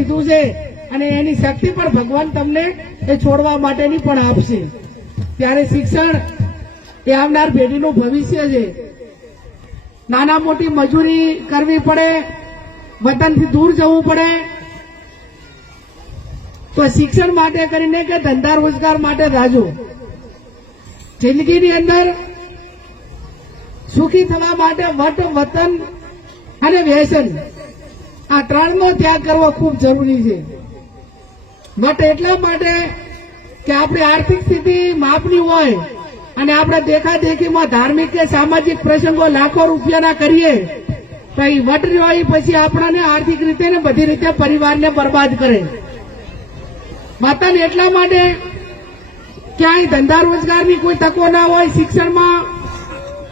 દીધું છે અને એની શક્તિ પણ ભગવાન તમને એ છોડવા માટેની પણ આપશે ત્યારે શિક્ષણ એ આવનાર પેઢીનું ભવિષ્ય છે નાના મોટી મજૂરી કરવી પડે વતનથી દૂર જવું પડે તો શિક્ષણ માટે કરીને કે ધંધા રોજગાર માટે રાજો જિંદગીની અંદર સુખી થવા માટે વટ વતન અને વ્યસન આ ત્રણનો ત્યાગ કરવો ખૂબ જરૂરી છે માટે એટલા માટે કે આપણી આર્થિક સ્થિતિ માપની હોય અને આપણે દેખાદેખીમાં ધાર્મિક કે સામાજિક પ્રસંગો લાખો રૂપિયાના કરીએ તો એ વટરીવાળી પછી આપણને આર્થિક રીતે ને બધી રીતે પરિવારને બરબાદ કરે માતાને એટલા માટે ક્યાંય ધંધા રોજગારની કોઈ તકો ના હોય શિક્ષણમાં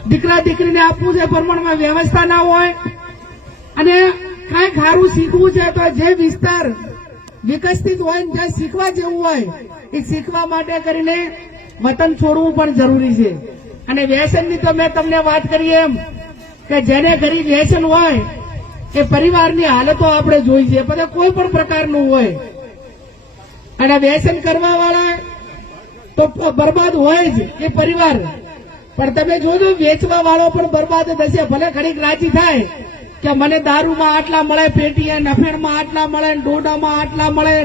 દીકરા દીકરીને આપવું છે પ્રમાણમાં વ્યવસ્થા ના હોય અને કાંઈ સારું શીખવું છે તો જે વિસ્તાર વિકસિત હોય ને જ્યાં શીખવા જેવું હોય એ શીખવા માટે કરીને વતન છોડવું પણ જરૂરી છે અને વ્યસનની તો મેં તમને વાત કરી એમ કે જેને ઘરી વ્યસન હોય એ પરિવારની હાલતો આપણે જોઈ છે બધા કોઈ પણ પ્રકારનું હોય અને વ્યસન કરવા વાળા તો બરબાદ હોય જ એ પરિવાર પણ તમે જોજો વેચવા વાળો પણ બરબાદ થશે ભલે ઘડીક રાજી થાય કે મને દારૂમાં આટલા મળે પેટીએ નફેણમાં આટલા મળે ડોડામાં આટલા મળે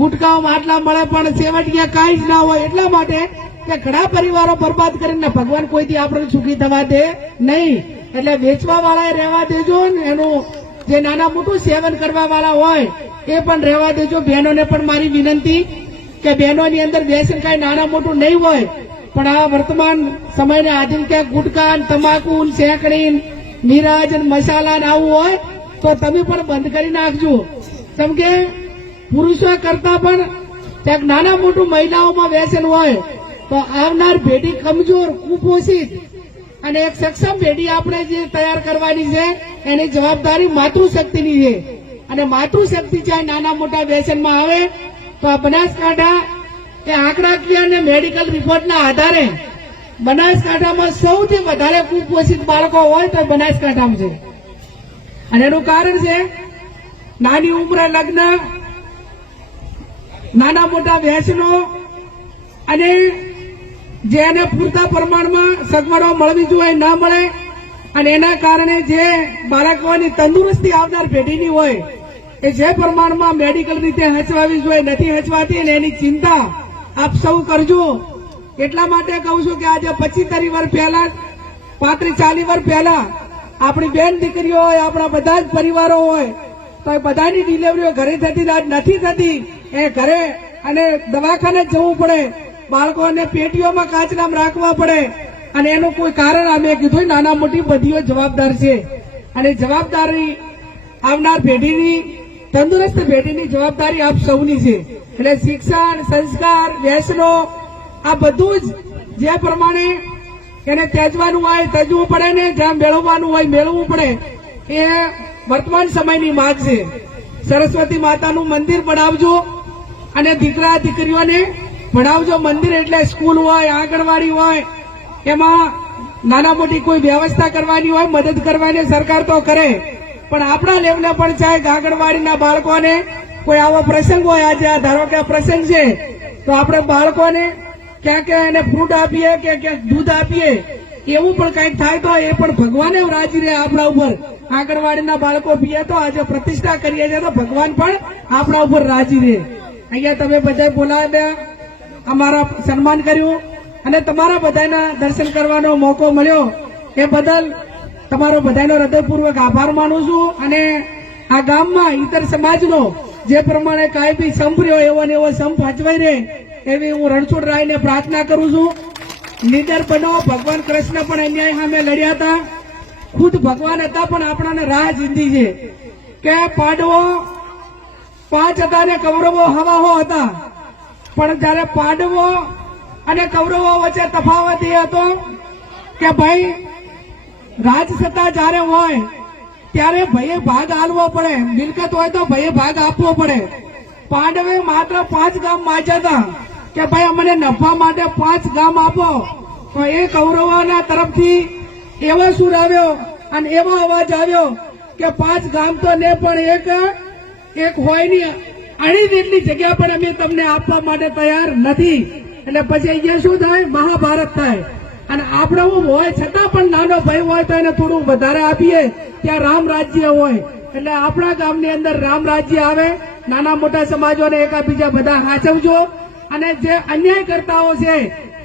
ગુટકાઓમાં આટલા મળે પણ સેવટીએ કાંઈ જ ના હોય એટલા માટે કે ઘણા પરિવારો બરબાદ કરીને ભગવાન કોઈથી આપણને સુખી થવા દે નહીં એટલે વેચવા વાળાએ રહેવા દેજો ને એનું જે નાના મોટું સેવન કરવા વાળા હોય એ પણ રહેવા દેજો બહેનોને પણ મારી વિનંતી કે બહેનોની અંદર વ્યસન કાંઈ નાના મોટું નહીં હોય પણ આ વર્તમાન સમયને આધીન કે ગુટકા તમાકુ શેકડી નિરાજ મસાલા ને આવું હોય તો તમે પણ બંધ કરી નાખજો કેમ કે પુરુષો કરતા પણ ક્યાંક નાના મોટું મહિલાઓમાં વ્યસન હોય તો આવનાર પેઢી કમજોર કુપોષિત અને એક સક્ષમ પેઢી આપણે જે તૈયાર કરવાની છે એની જવાબદારી માતૃશક્તિની છે અને માતૃશક્તિ ચાહે નાના મોટા વ્યસનમાં આવે તો આ બનાસકાંઠા એ આંકડાકીય અને મેડિકલ રિપોર્ટના આધારે બનાસકાંઠામાં સૌથી વધારે કુપોષિત બાળકો હોય તો બનાસકાંઠામાં છે અને એનું કારણ છે નાની ઉંમરે લગ્ન નાના મોટા વ્યસનો અને જે એને પૂરતા પ્રમાણમાં સગવડો મળવી જોઈએ ના મળે અને એના કારણે જે બાળકોની તંદુરસ્તી આવનાર પેઢીની હોય એ જે પ્રમાણમાં મેડિકલ રીતે હચવાવી જોઈએ નથી હચવાતી અને એની ચિંતા આપ સૌ કરજો એટલા માટે કહું છું કે આજે પચીતરી વર્ષ પહેલા પાંત્રીસ ચાલીસ વર્ષ પહેલા આપણી બેન દીકરીઓ હોય આપણા બધા જ પરિવારો હોય તો એ બધાની ડિલિવરીઓ ઘરે થતી આજ નથી થતી એ ઘરે અને દવાખાને જવું પડે બાળકોને પેટીઓમાં કાચરામ રાખવા પડે અને એનું કોઈ કારણ અમે કીધું નાના મોટી બધીઓ જવાબદાર છે અને જવાબદારી આવનાર પેઢીની તંદુરસ્ત પેઢીની જવાબદારી આપ સૌની છે એટલે શિક્ષણ સંસ્કાર વ્યસનો આ બધું જ જે પ્રમાણે એને તેજવાનું હોય તેજવું પડે ને જ્યાં મેળવવાનું હોય મેળવવું પડે એ વર્તમાન સમયની માંગ છે સરસ્વતી માતાનું મંદિર બનાવજો અને દીકરા દીકરીઓને ભણાવજો મંદિર એટલે સ્કૂલ હોય આંગણવાડી હોય એમાં નાના મોટી કોઈ વ્યવસ્થા કરવાની હોય મદદ કરવાની સરકાર તો કરે પણ આપણા લેવલે પણ ચાહે આંગણવાડીના બાળકોને કોઈ આવો પ્રસંગ હોય આજે આ ધારો કે પ્રસંગ છે તો આપણે બાળકોને ક્યાં ક્યાં એને ફ્રૂટ આપીએ કે ક્યાંક દૂધ આપીએ એવું પણ કંઈક થાય તો એ પણ ભગવાને રાજી રહે આપણા ઉપર આંગણવાડીના બાળકો પીએ તો આજે પ્રતિષ્ઠા કરીએ છીએ તો ભગવાન પણ આપણા ઉપર રાજી રહે અહીંયા તમે બધા બોલાવ્યા અમારા સન્માન કર્યું અને તમારા બધાના દર્શન કરવાનો મોકો મળ્યો એ બદલ તમારો બધાનો હૃદયપૂર્વક આભાર માનું છું અને આ ગામમાં ઇતર સમાજનો જે પ્રમાણે કાયમી સંપ રહ્યો એવો ને એવો સંપ હચવાઈ રહે એવી હું રણછોડ રાયને પ્રાર્થના કરું છું નીડર બનો ભગવાન કૃષ્ણ પણ અન્યાય સામે લડ્યા હતા ખુદ ભગવાન હતા પણ આપણાને રાહ જીંદી છે કે પાડવો પાંચ હતા ને કૌરવો હવાહો હતા પણ જયારે પાડવો અને કૌરવો વચ્ચે તફાવત એ હતો કે ભાઈ રાજસત્તા જયારે હોય ત્યારે ભાઈએ ભાગ આલવો પડે મિલકત હોય તો ભાઈએ ભાગ આપવો પડે પાંડવે માત્ર પાંચ ગામ માજ્યા હતા કે ભાઈ અમને નફા માટે પાંચ ગામ આપો તો એ કૌરવાના તરફથી એવો સુર આવ્યો અને એવો અવાજ આવ્યો કે પાંચ ગામ તો ને પણ એક એક હોય નહીં અણી જેટલી જગ્યા પણ અમે તમને આપવા માટે તૈયાર નથી એટલે પછી અહીંયા શું થાય મહાભારત થાય અને આપણો હોય છતાં પણ નાનો ભાઈ હોય તો એને થોડું વધારે આપીએ ત્યાં રામ રાજ્ય હોય એટલે આપણા ગામની અંદર રામ રાજ્ય આવે નાના મોટા સમાજોને એકાબીજા બધા સાચવજો અને જે અન્યાય કરતાઓ છે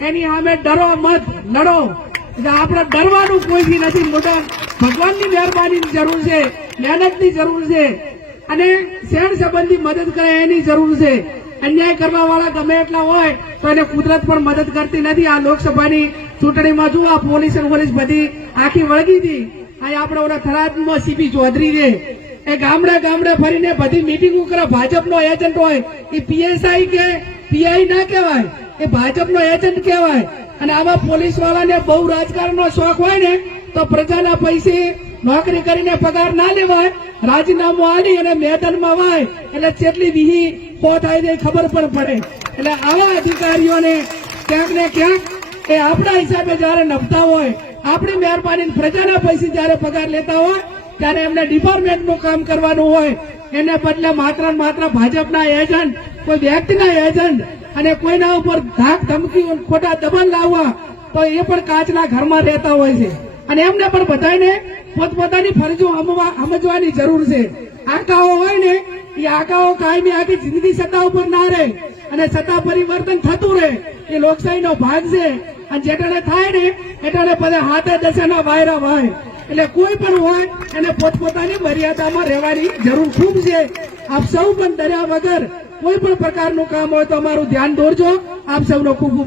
એની સામે ડરો મત લડો એટલે આપણે ડરવાનું કોઈથી નથી મોટા ભગવાનની મહેરબાની જરૂર છે મહેનતની જરૂર છે અને શેણ સંબંધી મદદ કરે એની જરૂર છે અન્યાય કરવા વાળા ગમે એટલા હોય તો એને કુદરત પણ મદદ કરતી નથી આ લોકસભાની ચૂંટણીમાં જુઓ આ પોલીસ પોલીસ બધી આખી વળગી હતી અહીં આપણે ઓલા થરાદમાં સીપી ચૌધરી છે એ ગામડે ગામડે ફરીને બધી મિટિંગો કરે ભાજપનો એજન્ટ હોય એ પીએસઆઈ કે પીઆઈ ના કહેવાય એ ભાજપનો એજન્ટ કહેવાય અને આમાં પોલીસ વાળાને બહુ રાજકારણનો શોખ હોય ને તો પ્રજાના પૈસે નોકરી કરીને પગાર ના લેવાય રાજીનામું આલી અને મેદાનમાં વાય એટલે કેટલી વિહી પો થાય તે ખબર પણ પડે એટલે આવા અધિકારીઓને ક્યાંક ને ક્યાંક એ આપણા હિસાબે જયારે નભતા હોય આપણી મહેરબાની પ્રજાના પૈસે જયારે પગાર લેતા હોય ત્યારે એમને ડિપાર્ટમેન્ટનું કામ કરવાનું હોય એને બદલે માત્ર માત્ર ભાજપના એજન્ટ કોઈ વ્યક્તિના એજન્ટ અને કોઈના ઉપર ધાક ધમકી ખોટા દબાણ લાવવા તો એ પણ કાચના ઘરમાં રહેતા હોય છે અને એમને પણ બધાને પોતપોતાની ફરજો સમજવાની જરૂર છે આકાઓ હોય ને એ આકાઓ કાયમી આખી જિંદગી સત્તા ઉપર ના રહે અને સત્તા પરિવર્તન થતું રહે એ લોકશાહીનો ભાગ છે અને જેટાણે થાય ને એટલે બધા હાથે દશાના વાયરા વાય એટલે કોઈ પણ હોય એને પોતપોતાની મર્યાદામાં રહેવાની જરૂર ખૂબ છે આપ સૌ પણ દરિયા વગર કોઈ પણ પ્રકારનું કામ હોય તો અમારું ધ્યાન દોરજો આપ સૌનો ખૂબ